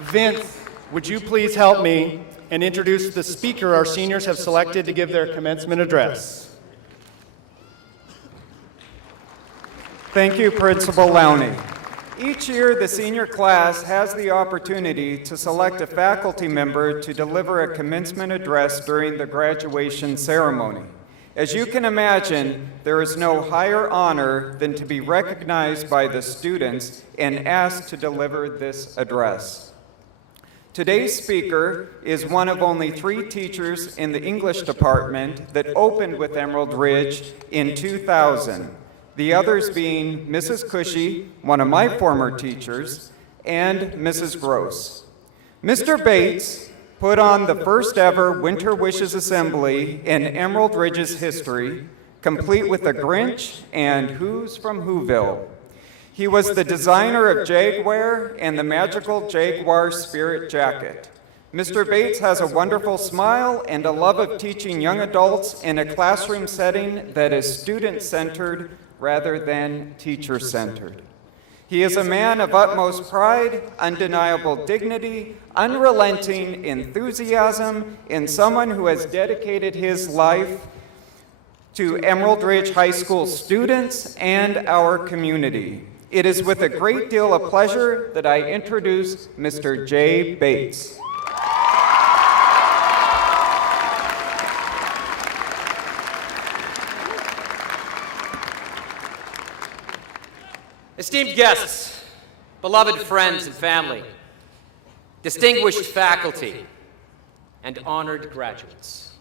Vince, would you please help me and introduce the speaker our seniors have selected to give their commencement address? Thank you, Principal Lowney. Each year, the senior class has the opportunity to select a faculty member to deliver a commencement address during the graduation ceremony. As you can imagine, there is no higher honor than to be recognized by the students and asked to deliver this address. Today's speaker is one of only 3 teachers in the English department that opened with Emerald Ridge in 2000. The others being Mrs. Cushy, one of my former teachers, and Mrs. Gross. Mr. Bates put on the first ever Winter Wishes Assembly in Emerald Ridge's history, complete with a Grinch and Who's from Whoville. He was the designer of Jaguar and the magical Jaguar Spirit Jacket. Mr. Bates has a wonderful smile and a love of teaching young adults in a classroom setting that is student-centered rather than teacher-centered. He is a man of utmost pride, undeniable dignity, unrelenting enthusiasm, and someone who has dedicated his life to Emerald Ridge High School students and our community. It is with a great deal of pleasure that I introduce Mr. J. Bates. Esteemed guests, beloved friends and family, distinguished faculty, and honored graduates.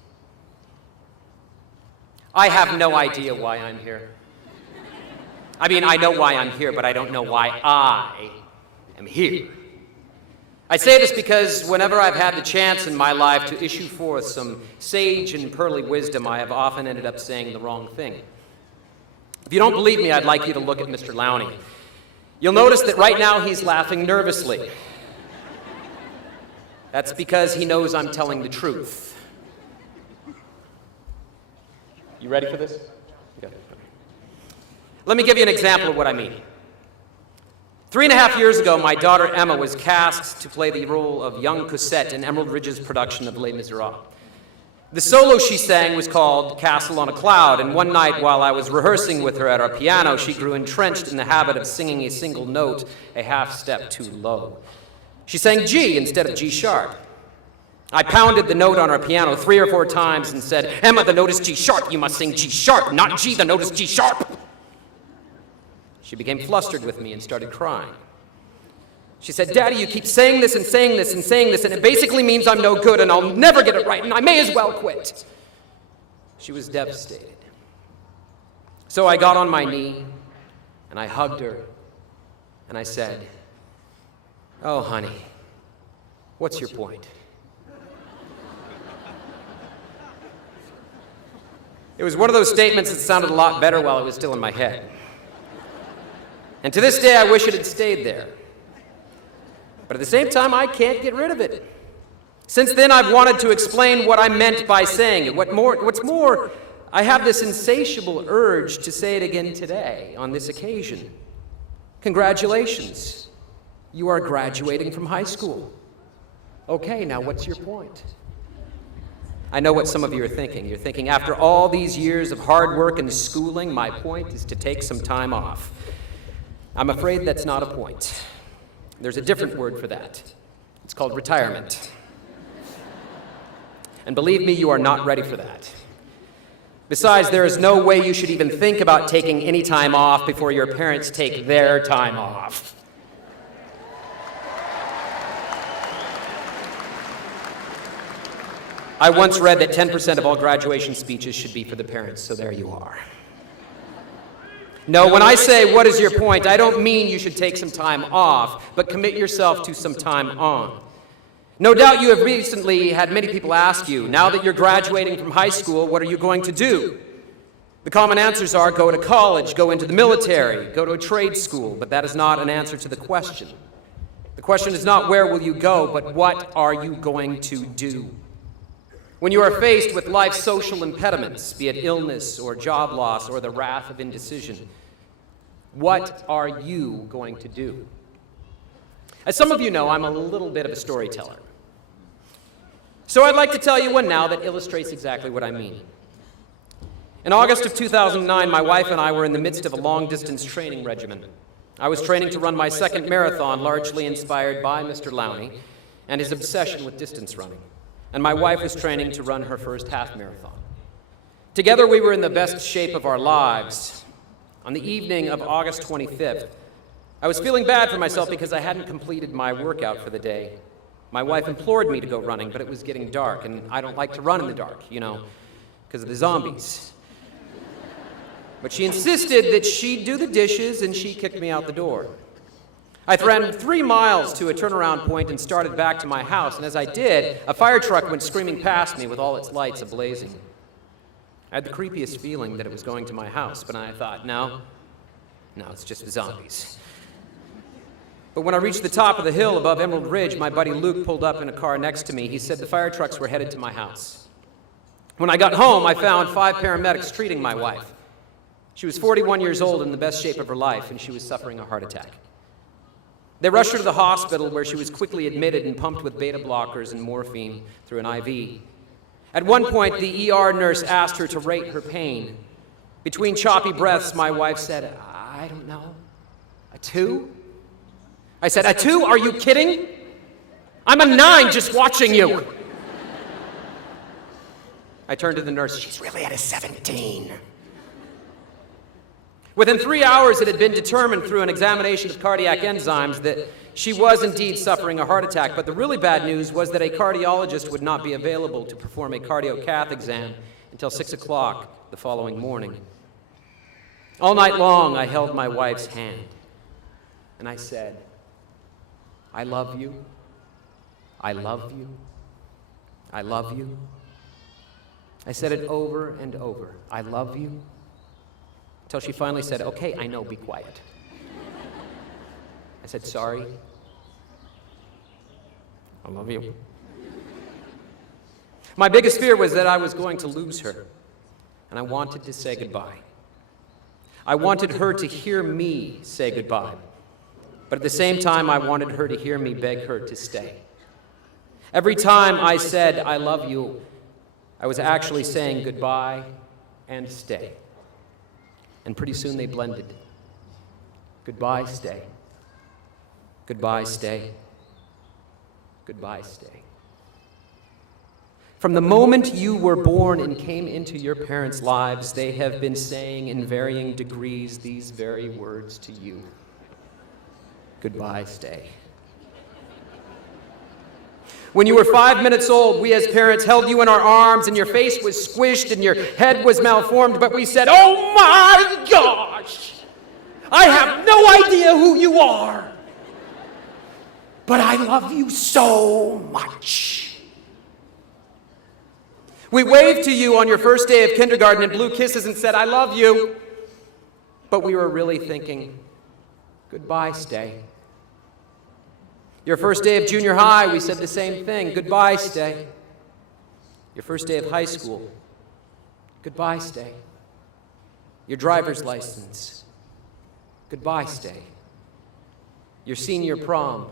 I have no idea why I'm here. I mean, I know why I'm here, but I don't know why I am here. I say this because whenever I've had the chance in my life to issue forth some sage and pearly wisdom, I have often ended up saying the wrong thing. If you don't believe me, I'd like you to look at Mr. Lowney. You'll notice that right now he's laughing nervously. That's because he knows I'm telling the truth. You ready for this? Okay. Let me give you an example of what I mean. 3.5 years ago, my daughter Emma was cast to play the role of young Cosette in Emerald Ridge's production of Les Miserables. The solo she sang was called Castle on a Cloud, and one night while I was rehearsing with her at our piano, she grew entrenched in the habit of singing a single note a half step too low. She sang G instead of G sharp. I pounded the note on our piano 3 or 4 times and said, "Emma, the note is G sharp. You must sing G sharp, not G. The note is G sharp." She became flustered with me and started crying. She said, "Daddy, you keep saying this and saying this and saying this, and it basically means I'm no good and I'll never get it right, and I may as well quit." She was devastated. So I got on my knee, and I hugged her, and I said, "Oh, honey, what's your point?" It was one of those statements that sounded a lot better while it was still in my head. And to this day, I wish it had stayed there. But at the same time, I can't get rid of it. Since then, I've wanted to explain what I meant by saying it. What's more, I have this insatiable urge to say it again today, on this occasion. Congratulations. You are graduating from high school. Okay, now what's your point? I know what some of you are thinking. You're thinking, after all these years of hard work and schooling, my point is to take some time off. I'm afraid that's not a point. There's a different word for that. It's called retirement. And believe me, you are not ready for that. Besides, there is no way you should even think about taking any time off before your parents take their time off. I once read that 10% of all graduation speeches should be for the parents, so there you are. No, when I say, what is your point, I don't mean you should take some time off, but commit yourself to some time on. No doubt you have recently had many people ask you, now that you're graduating from high school, what are you going to do? The common answers are go to college, go into the military, go to a trade school, but that is not an answer to the question. The question is not where will you go, but what are you going to do? When you are faced with life's social impediments, be it illness or job loss or the wrath of indecision, what are you going to do? As some of you know, I'm a little bit of a storyteller. So I'd like to tell you one now that illustrates exactly what I mean. In August of 2009, my wife and I were in the midst of a long-distance training regimen. I was training to run my second marathon, largely inspired by Mr. Lowney and his obsession with distance running. And my wife was training to run her first half marathon. Together, we were in the best shape of our lives. On the evening of August 25th, I was feeling bad for myself because I hadn't completed my workout for the day. My wife implored me to go running, but it was getting dark, and I don't like to run in the dark, because of the zombies. But she insisted that she'd do the dishes, and she kicked me out the door. I ran 3 miles to a turnaround point and started back to my house, and as I did, a fire truck went screaming past me with all its lights ablazing. I had the creepiest feeling that it was going to my house, but I thought, no, it's just the zombies. But when I reached the top of the hill above Emerald Ridge, my buddy Luke pulled up in a car next to me. He said the fire trucks were headed to my house. When I got home, I found 5 paramedics treating my wife. She was 41 years old in the best shape of her life, and she was suffering a heart attack. They rushed her to the hospital, where she was quickly admitted and pumped with beta blockers and morphine through an IV. At one point, the ER nurse asked her to rate her pain. Between choppy breaths, my wife said, I don't know, a 2? I said, a 2? Are you kidding? I'm a 9 just watching you. I turned to the nurse. She's really at a 17. Within 3 hours, it had been determined through an examination of cardiac enzymes that she was indeed suffering a heart attack, but the really bad news was that a cardiologist would not be available to perform a cardio-cath exam until 6 o'clock the following morning. All night long, I held my wife's hand, and I said, I love you, I love you, I love you. I said it over and over, I love you, until she finally said, okay, I know, be quiet. I said, sorry, I love you. My biggest fear was that I was going to lose her, and I wanted to say goodbye. I wanted her to hear me say goodbye, but at the same time, I wanted her to hear me beg her to stay. Every time I said, I love you, I was actually saying goodbye and stay. And pretty soon they blended. Goodbye, stay. Goodbye, stay. Goodbye, stay. From the moment you were born and came into your parents' lives, they have been saying in varying degrees these very words to you. Goodbye, stay. When you were 5 minutes old, we as parents held you in our arms and your face was squished and your head was malformed, but we said, oh my gosh, I have no idea who you are, but I love you so much. We waved to you on your first day of kindergarten and blew kisses and said, I love you, but we were really thinking, goodbye, stay. Your first day of junior high, we said the same thing. Goodbye, stay. Your first day of high school. Goodbye, stay. Your driver's license. Goodbye, stay. Your senior prom.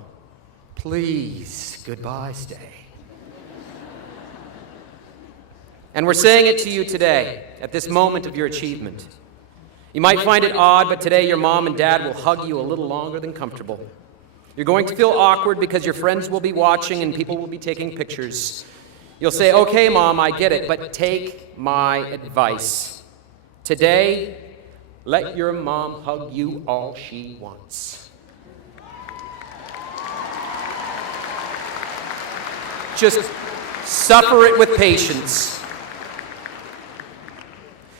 Please, goodbye, stay. And we're saying it to you today, at this moment of your achievement. You might find it odd, but today your mom and dad will hug you a little longer than comfortable. You're going to feel awkward because your friends will be watching and people will be taking pictures. You'll say, okay, Mom, I get it, but take my advice. Today, let your mom hug you all she wants. Just suffer it with patience.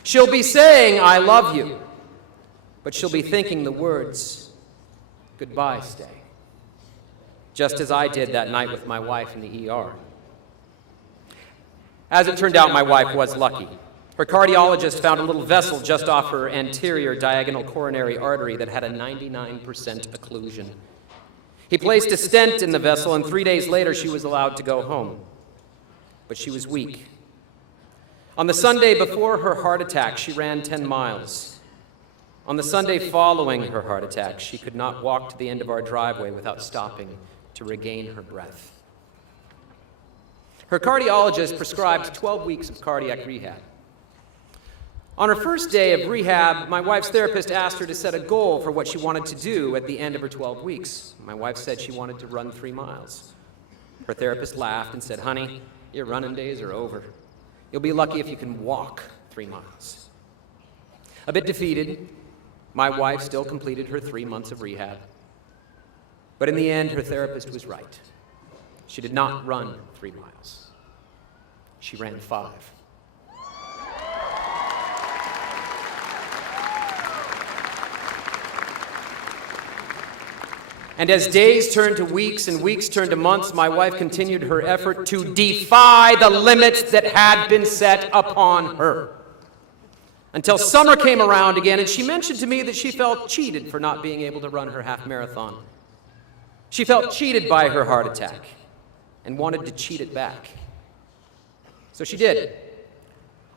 She'll be saying, I love you, but she'll be thinking the words, goodbye, stay. Just as I did that night with my wife in the ER. As it turned out, my wife was lucky. Her cardiologist found a little vessel just off her anterior diagonal coronary artery that had a 99% occlusion. He placed a stent in the vessel, and 3 days later, she was allowed to go home. But she was weak. On the Sunday before her heart attack, she ran 10 miles. On the Sunday following her heart attack, she could not walk to the end of our driveway without stopping to regain her breath. Her cardiologist prescribed 12 weeks of cardiac rehab. On her first day of rehab, my wife's therapist asked her to set a goal for what she wanted to do at the end of her 12 weeks. My wife said she wanted to run 3 miles. Her therapist laughed and said, "Honey, your running days are over. You'll be lucky if you can walk 3 miles." A bit defeated, my wife still completed her 3 months of rehab. But in the end, her therapist was right. She did not run 3 miles. She ran 5. And as days turned to weeks and weeks turned to months, my wife continued her effort to defy the limits that had been set upon her. Until summer came around again, and she mentioned to me that she felt cheated for not being able to run her half marathon. She felt cheated by her heart attack and wanted to cheat it back. So she did.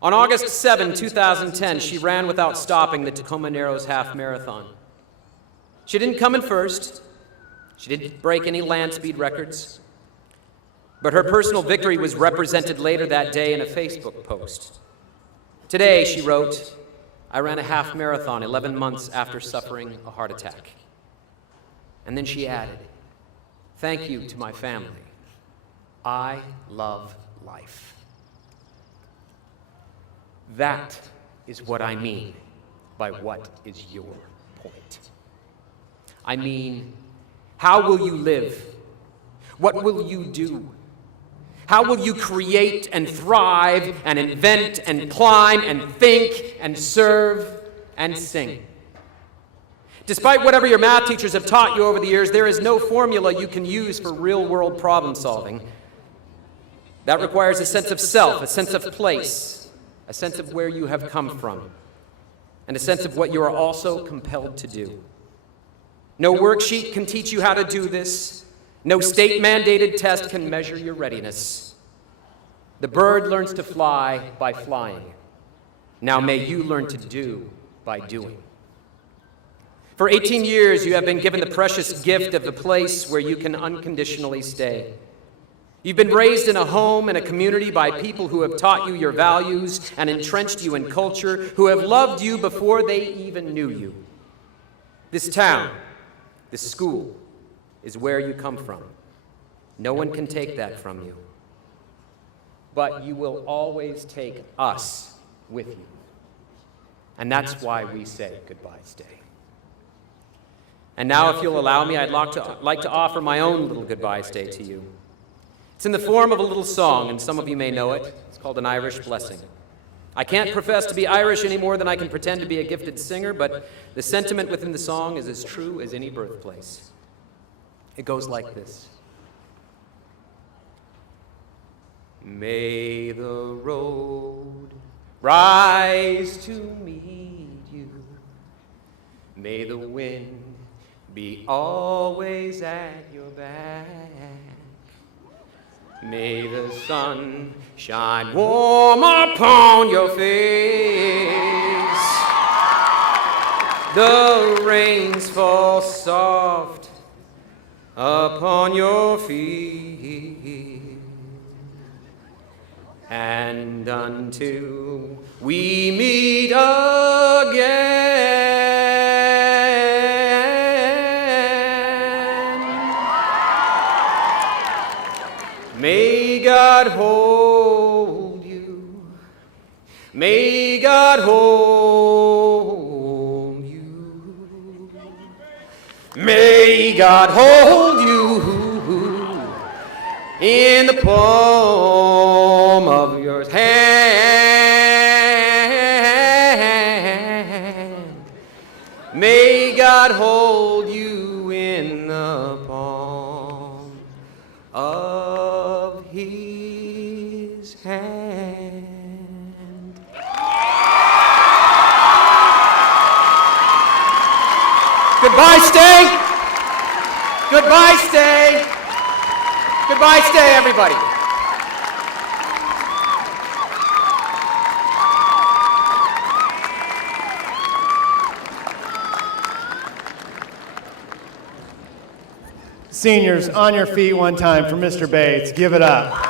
On August 7, 2010, she ran without stopping the Tacoma Narrows half marathon. She didn't come in first. She didn't break any land speed records. But her personal victory was represented later that day in a Facebook post. Today, she wrote, "I ran a half marathon 11 months after suffering a heart attack." And then she added, "Thank you to my family. I love life." That is what I mean by what is your point. I mean, how will you live? What will you do? How will you create and thrive and invent and climb and think and serve and sing? Despite whatever your math teachers have taught you over the years, there is no formula you can use for real-world problem solving. That requires a sense of self, a sense of place, a sense of where you have come from, and a sense of what you are also compelled to do. No worksheet can teach you how to do this. No state-mandated test can measure your readiness. The bird learns to fly by flying. Now may you learn to do by doing. For 18 years, you have been given the precious gift of the place where you can unconditionally stay. You've been raised in a home and a community by people who have taught you your values and entrenched you in culture, who have loved you before they even knew you. This town, this school, is where you come from. No one can take that from you. But you will always take us with you. And that's why we say goodbye, stay. And now, if you'll allow me, I'd like to offer my own little goodbye stay to you. It's in the form of a little song, and some of you may know it. It's called An Irish Blessing. I can't profess to be Irish any more than I can pretend to be a gifted singer, but the sentiment within the song is as true as any birthplace. It goes like this. May the road rise to meet you. May the wind be always at your back. May the sun shine warm upon your face. The rains fall soft upon your feet. And until we meet again, may God hold you. May God hold you. May God hold you in the palm of your hand. May God hold you in the palm of his hand. Goodbye, stay. Goodbye, stay. Goodbye, stay, everybody. Seniors, on your feet one time for Mr. Bates. Give it up.